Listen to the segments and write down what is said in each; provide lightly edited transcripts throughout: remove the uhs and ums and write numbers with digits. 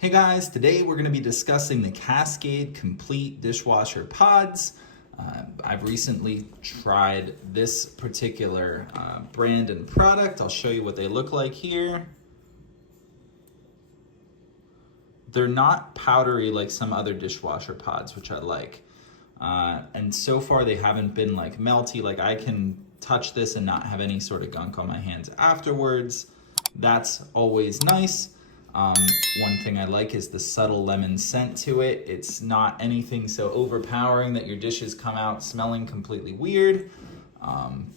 Hey guys, today we're going to be discussing the Cascade Complete Dishwasher Pods. I've recently tried this particular brand and product. I'll show you what they look like here. They're not powdery like some other dishwasher pods, which I like. And so far they haven't been like melty, like I can touch this and not have any sort of gunk on my hands afterwards. That's always nice. One thing I like is the subtle lemon scent to it. It's not anything so overpowering that your dishes come out smelling completely weird,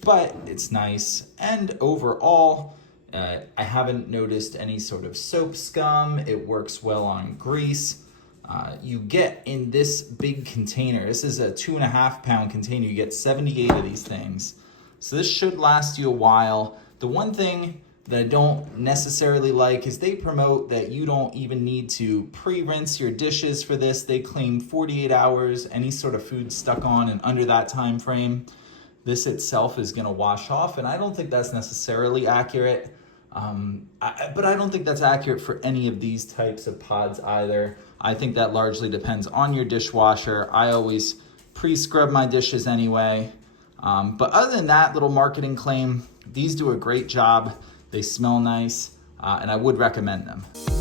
but it's nice. And overall, I haven't noticed any sort of soap scum. It works well on grease. You get in this big container, this is a 2.5 pound container, you get 78 of these things. So this should last you a while. The one thing that I don't necessarily like is they promote that you don't even need to pre-rinse your dishes for this. They claim 48 hours, any sort of food stuck on and under that time frame, this itself is gonna wash off, and I don't think that's necessarily accurate. But I don't think that's accurate for any of these types of pods either. I think that largely depends on your dishwasher. I always pre-scrub my dishes anyway. But other than that little marketing claim, these do a great job. They smell nice, and I would recommend them.